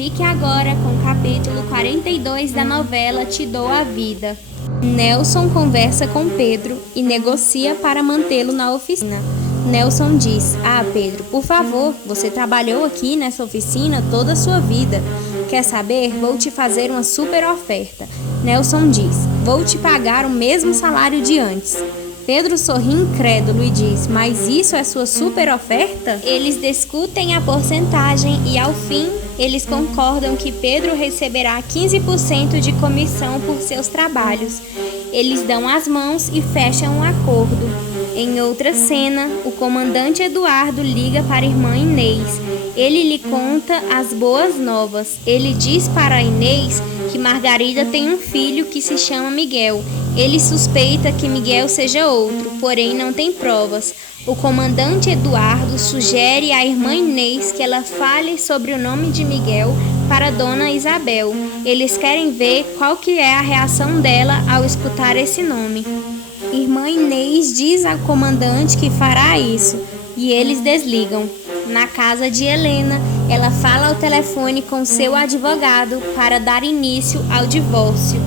Fique agora com o capítulo 42 da novela Te Dou a Vida. Nelson conversa com Pedro e negocia para mantê-lo na oficina. Nelson diz: Pedro, por favor, você trabalhou aqui nessa oficina toda a sua vida. Quer saber? Vou te fazer uma super oferta. Nelson diz: vou te pagar o mesmo salário de antes. Pedro sorri incrédulo e diz: mas isso é sua super oferta? Eles discutem a porcentagem e, ao fim, eles concordam que Pedro receberá 15% de comissão por seus trabalhos. Eles dão as mãos e fecham um acordo. Em outra cena, o comandante Eduardo liga para a irmã Inês. Ele lhe conta as boas novas. Ele diz para Inês que Margarida tem um filho que se chama Miguel. Ele suspeita que Miguel seja outro, porém não tem provas. O comandante Eduardo sugere à irmã Inês que ela fale sobre o nome de Miguel para Dona Isabel. Eles querem ver qual que é a reação dela ao escutar esse nome. Irmã Inês diz ao comandante que fará isso, e eles desligam. Na casa de Helena, ela fala ao telefone com seu advogado para dar início ao divórcio.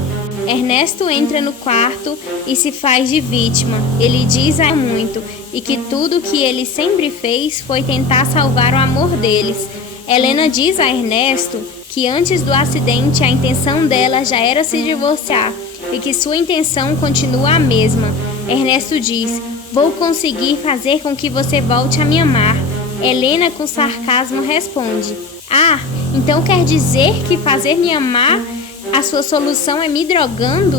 Ernesto entra no quarto e se faz de vítima. Ele diz a muito e que tudo que ele sempre fez foi tentar salvar o amor deles. Helena diz a Ernesto que antes do acidente a intenção dela já era se divorciar e que sua intenção continua a mesma. Ernesto diz: vou conseguir fazer com que você volte a me amar. Helena com sarcasmo responde: então quer dizer que fazer me amar a sua solução é me drogando?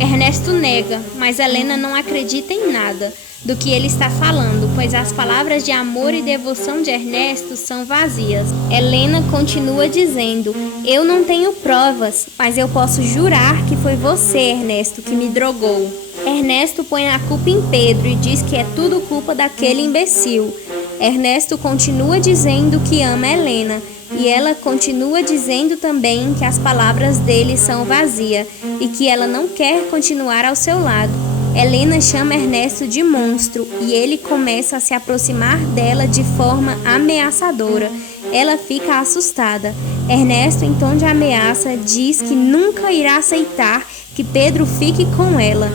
Ernesto nega, mas Helena não acredita em nada do que ele está falando, pois as palavras de amor e devoção de Ernesto são vazias. Helena continua dizendo: eu não tenho provas, mas eu posso jurar que foi você, Ernesto, que me drogou. Ernesto põe a culpa em Pedro e diz que é tudo culpa daquele imbecil. Ernesto continua dizendo que ama Helena, e ela continua dizendo também que as palavras dele são vazias e que ela não quer continuar ao seu lado. Helena chama Ernesto de monstro e ele começa a se aproximar dela de forma ameaçadora. Ela fica assustada. Ernesto, em tom de ameaça, diz que nunca irá aceitar que Pedro fique com ela.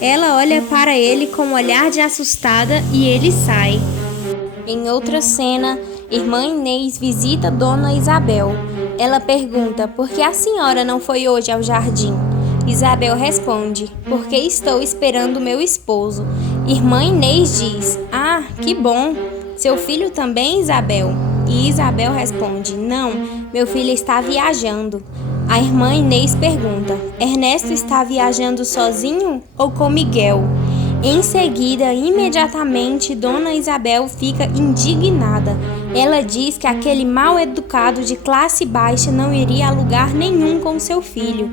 Ela olha para ele com um olhar de assustada e ele sai. Em outra cena, irmã Inês visita Dona Isabel. Ela pergunta: por que a senhora não foi hoje ao jardim? Isabel responde: porque estou esperando meu esposo. Irmã Inês diz: que bom! Seu filho também, Isabel? E Isabel responde: não, meu filho está viajando. A irmã Inês pergunta: Ernesto está viajando sozinho ou com Miguel? Em seguida, imediatamente, Dona Isabel fica indignada. Ela diz que aquele mal educado de classe baixa não iria a lugar nenhum com seu filho.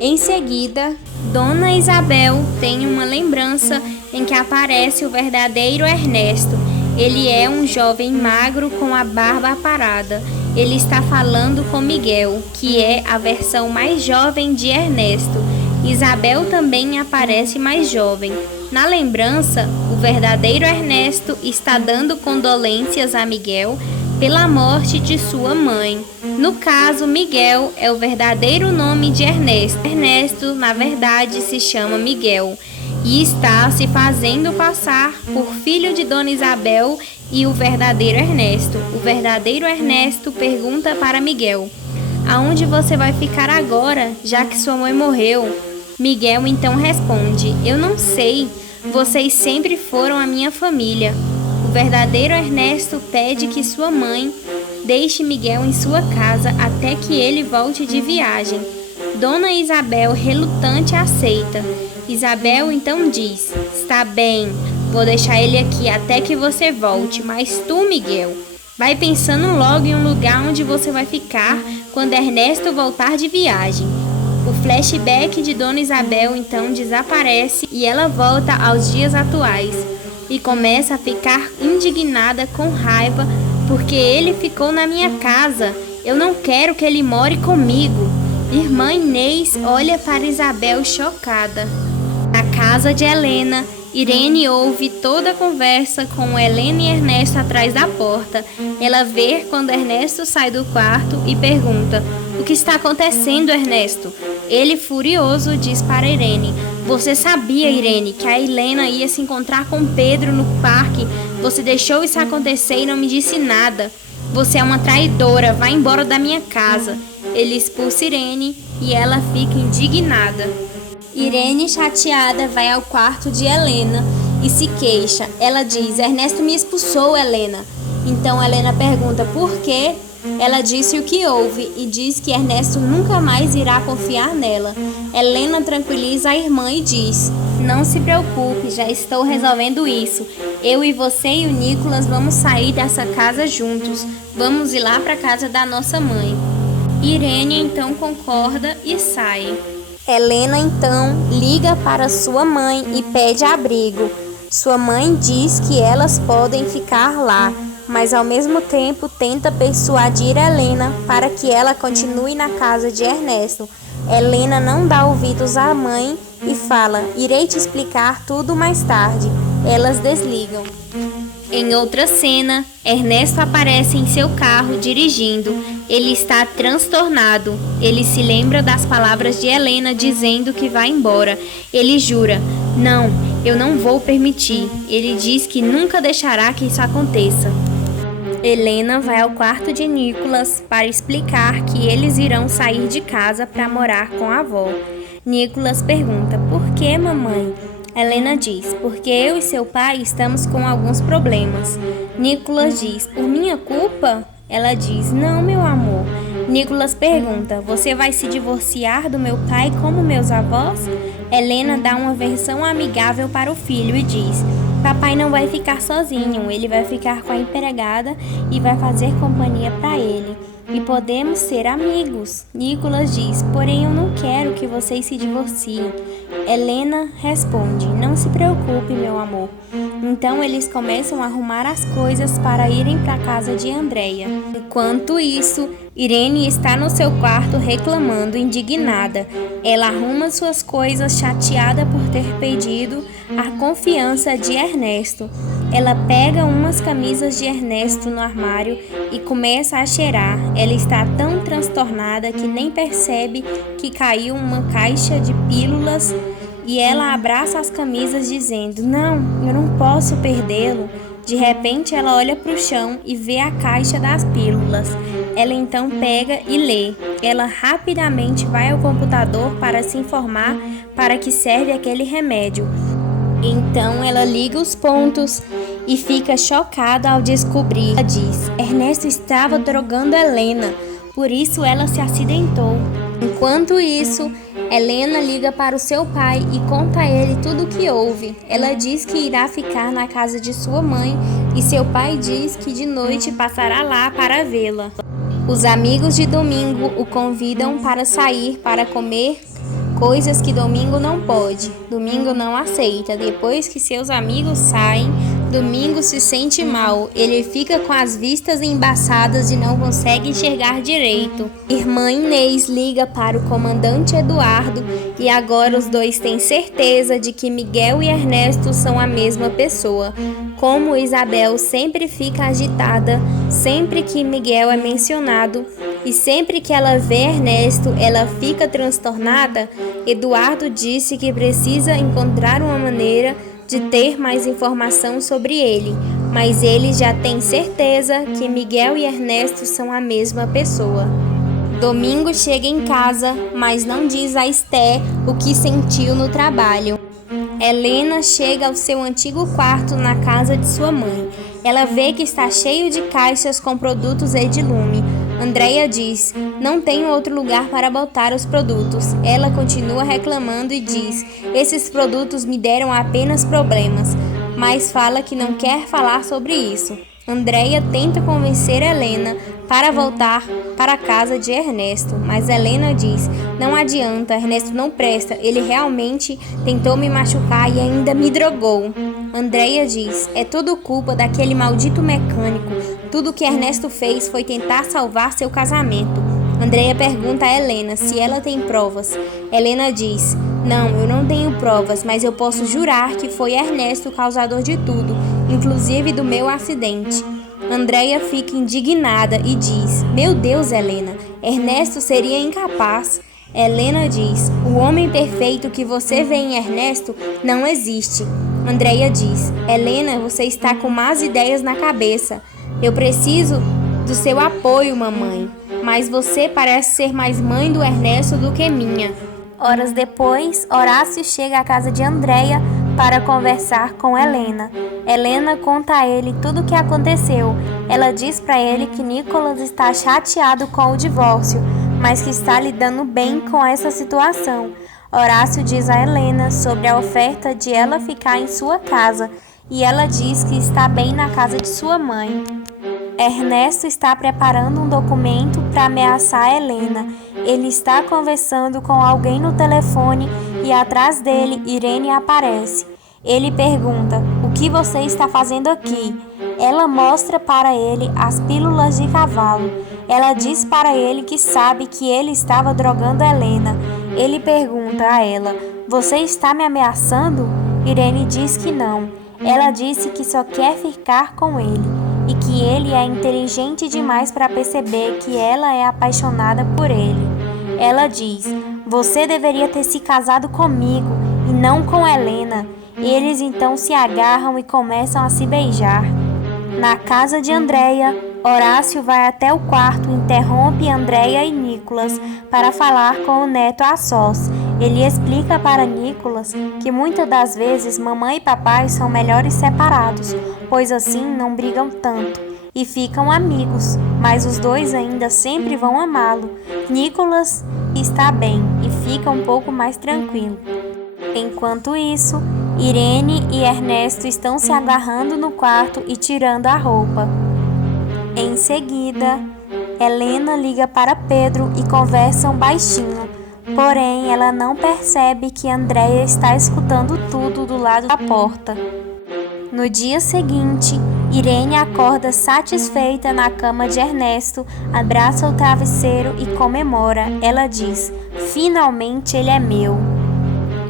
Em seguida, Dona Isabel tem uma lembrança em que aparece o verdadeiro Ernesto. Ele é um jovem magro com a barba aparada. Ele está falando com Miguel, que é a versão mais jovem de Ernesto. Isabel também aparece mais jovem. Na lembrança, o verdadeiro Ernesto está dando condolências a Miguel pela morte de sua mãe. No caso, Miguel é o verdadeiro nome de Ernesto. Ernesto, na verdade, se chama Miguel e está se fazendo passar por filho de Dona Isabel e o verdadeiro Ernesto. O verdadeiro Ernesto pergunta para Miguel: aonde você vai ficar agora, já que sua mãe morreu? Miguel então responde: eu não sei, vocês sempre foram a minha família. O verdadeiro Ernesto pede que sua mãe deixe Miguel em sua casa até que ele volte de viagem. Dona Isabel, relutante, aceita. Isabel então diz: está bem, vou deixar ele aqui até que você volte, mas tu, Miguel, vai pensando logo em um lugar onde você vai ficar quando Ernesto voltar de viagem. O flashback de Dona Isabel então desaparece e ela volta aos dias atuais e começa a ficar indignada com raiva porque ele ficou na minha casa. Eu não quero que ele more comigo. Irmã Inês olha para Isabel chocada. Na casa de Helena, Irene ouve toda a conversa com Helena e Ernesto atrás da porta. Ela vê quando Ernesto sai do quarto e pergunta: "O que está acontecendo, Ernesto?" Ele, furioso, diz para Irene: "Você sabia, Irene, que a Helena ia se encontrar com Pedro no parque? Você deixou isso acontecer e não me disse nada. Você é uma traidora, vá embora da minha casa." Ele expulsa Irene e ela fica indignada. Irene, chateada, vai ao quarto de Helena e se queixa. Ela diz: "Ernesto me expulsou, Helena." Então Helena pergunta por quê. Ela disse o que houve e diz que Ernesto nunca mais irá confiar nela. Helena tranquiliza a irmã e diz: "Não se preocupe, já estou resolvendo isso. Eu e você e o Nicolas vamos sair dessa casa juntos. Vamos ir lá para a casa da nossa mãe." Irene então concorda e sai. Helena então liga para sua mãe e pede abrigo. Sua mãe diz que elas podem ficar lá, mas ao mesmo tempo tenta persuadir Helena para que ela continue na casa de Ernesto. Helena não dá ouvidos à mãe e fala: "Irei te explicar tudo mais tarde." Elas desligam. Em outra cena, Ernesto aparece em seu carro dirigindo. Ele está transtornado. Ele se lembra das palavras de Helena dizendo que vai embora. Ele jura: "Não, eu não vou permitir." Ele diz que nunca deixará que isso aconteça. Helena vai ao quarto de Nicolas para explicar que eles irão sair de casa para morar com a avó. Nicolas pergunta: "Por que, mamãe?" Helena diz: "Porque eu e seu pai estamos com alguns problemas." Nicolas diz: "Por minha culpa?" Ela diz: "Não, meu amor." Nicolas pergunta: "Você vai se divorciar do meu pai como meus avós?" Helena dá uma versão amigável para o filho e diz: "Papai não vai ficar sozinho, ele vai ficar com a empregada e vai fazer companhia para ele. E podemos ser amigos." Nicolas diz: "Porém eu não quero que vocês se divorciem." Helena responde: "Não se preocupe, meu amor." Então eles começam a arrumar as coisas para irem para a casa de Andreia. Enquanto isso, Irene está no seu quarto reclamando, indignada. Ela arruma suas coisas, chateada por ter perdido a confiança de Ernesto. Ela pega umas camisas de Ernesto no armário e começa a cheirar. Ela está tão transtornada que nem percebe que caiu uma caixa de pílulas e ela abraça as camisas dizendo: "Não, eu não posso perdê-lo." De repente ela olha para o chão e vê a caixa das pílulas. Ela então pega e lê. Ela rapidamente vai ao computador para se informar para que serve aquele remédio. Então ela liga os pontos e fica chocada ao descobrir. Ela diz: "Ernesto estava drogando Helena, por isso ela se acidentou." Enquanto isso, Helena liga para o seu pai e conta a ele tudo o que houve. Ela diz que irá ficar na casa de sua mãe e seu pai diz que de noite passará lá para vê-la. Os amigos de Domingo o convidam para sair para comer coisas que Domingo não pode. Domingo não aceita. Depois que seus amigos saem, Domingo se sente mal. Ele fica com as vistas embaçadas e não consegue enxergar direito. Irmã Inês liga para o comandante Eduardo e agora os dois têm certeza de que Miguel e Ernesto são a mesma pessoa. Como Isabel sempre fica agitada sempre que Miguel é mencionado e sempre que ela vê Ernesto, ela fica transtornada, Eduardo disse que precisa encontrar uma maneira de ter mais informação sobre ele, mas ele já tem certeza que Miguel e Ernesto são a mesma pessoa. Domingo chega em casa, mas não diz a Esther o que sentiu no trabalho. Helena chega ao seu antigo quarto na casa de sua mãe. Ela vê que está cheio de caixas com produtos Edilume. Andreia diz: "Não tenho outro lugar para botar os produtos." Ela continua reclamando e diz: "Esses produtos me deram apenas problemas." Mas fala que não quer falar sobre isso. Andreia tenta convencer Helena para voltar para a casa de Ernesto, mas Helena diz: "Não adianta, Ernesto não presta, ele realmente tentou me machucar e ainda me drogou." Andreia diz: "É tudo culpa daquele maldito mecânico, tudo que Ernesto fez foi tentar salvar seu casamento." Andreia pergunta a Helena se ela tem provas. Helena diz: não, eu não tenho provas, mas eu posso jurar que foi Ernesto o causador de tudo, inclusive do meu acidente. Andreia fica indignada e diz: meu Deus, Helena, Ernesto seria incapaz. Helena diz: o homem perfeito que você vê em Ernesto não existe. Andreia diz: Helena, você está com más ideias na cabeça. Eu preciso do seu apoio, mamãe, mas você parece ser mais mãe do Ernesto do que minha. Horas depois, Horácio chega à casa de Andreia para conversar com Helena. Helena conta a ele tudo o que aconteceu. Ela diz para ele que Nicolas está chateado com o divórcio, mas que está lidando bem com essa situação. Horácio diz a Helena sobre a oferta de ela ficar em sua casa, e ela diz que está bem na casa de sua mãe. Ernesto está preparando um documento para ameaçar Helena. Ele está conversando com alguém no telefone e atrás dele Irene aparece. Ele pergunta: o que você está fazendo aqui? Ela mostra para ele as pílulas de cavalo. Ela diz para ele que sabe que ele estava drogando Helena. Ele pergunta a ela: você está me ameaçando? Irene diz que não. Ela disse que só quer ficar com ele e que ele é inteligente demais para perceber que ela é apaixonada por ele. Ela diz: você deveria ter se casado comigo e não com Helena. Eles então se agarram e começam a se beijar. Na casa de Andreia, Horácio vai até o quarto e interrompe Andreia e Nicolas para falar com o neto a sós. Ele explica para Nicolas que muitas das vezes mamãe e papai são melhores separados, pois assim não brigam tanto e ficam amigos, mas os dois ainda sempre vão amá-lo. Nicolas está bem e fica um pouco mais tranquilo. Enquanto isso, Irene e Ernesto estão se agarrando no quarto e tirando a roupa. Em seguida, Helena liga para Pedro e conversam baixinho, porém ela não percebe que Andreia está escutando tudo do lado da porta. No dia seguinte, Irene acorda satisfeita na cama de Ernesto, abraça o travesseiro e comemora. Ela diz: finalmente ele é meu.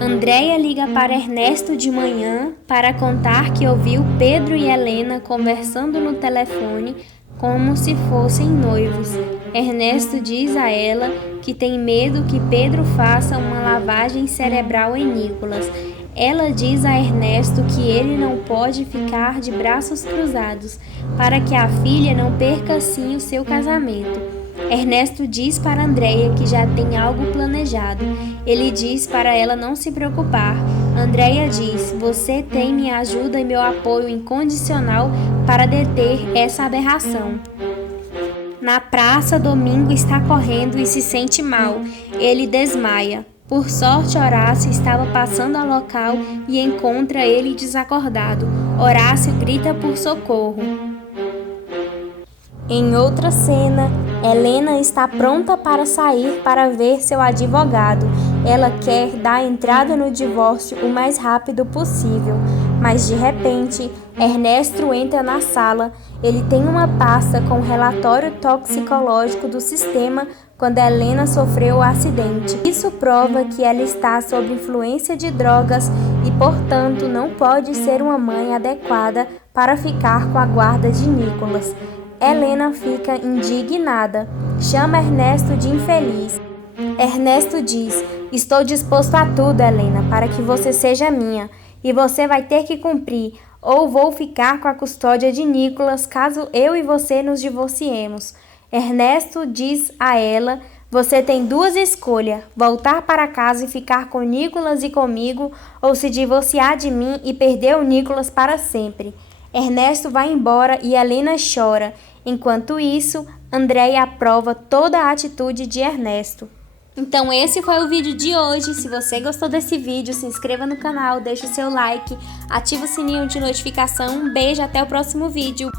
Andreia liga para Ernesto de manhã para contar que ouviu Pedro e Helena conversando no telefone como se fossem noivos. Ernesto diz a ela que tem medo que Pedro faça uma lavagem cerebral em Nicolas. Ela diz a Ernesto que ele não pode ficar de braços cruzados para que a filha não perca assim o seu casamento. Ernesto diz para Andreia que já tem algo planejado. Ele diz para ela não se preocupar. Andreia diz: você tem minha ajuda e meu apoio incondicional para deter essa aberração. Na praça, Domingo está correndo e se sente mal. Ele desmaia. Por sorte, Horácio estava passando ao local e encontra ele desacordado. Horácio grita por socorro. Em outra cena, Helena está pronta para sair para ver seu advogado. Ela quer dar entrada no divórcio o mais rápido possível, mas de repente, Ernesto entra na sala. Ele tem uma pasta com relatório toxicológico do sistema quando Helena sofreu o acidente. Isso prova que ela está sob influência de drogas e, portanto, não pode ser uma mãe adequada para ficar com a guarda de Nicolas. Helena fica indignada, chama Ernesto de infeliz. Ernesto diz: estou disposto a tudo, Helena, para que você seja minha, e você vai ter que cumprir, ou vou ficar com a custódia de Nicolas caso eu e você nos divorciemos. Ernesto diz a ela: você tem duas escolhas, voltar para casa e ficar com Nicolas e comigo, ou se divorciar de mim e perder o Nicolas para sempre. Ernesto vai embora e Helena chora. Enquanto isso, Andreia aprova toda a atitude de Ernesto. Então esse foi o vídeo de hoje. Se você gostou desse vídeo, se inscreva no canal, deixe o seu like, ative o sininho de notificação. Um beijo, até o próximo vídeo.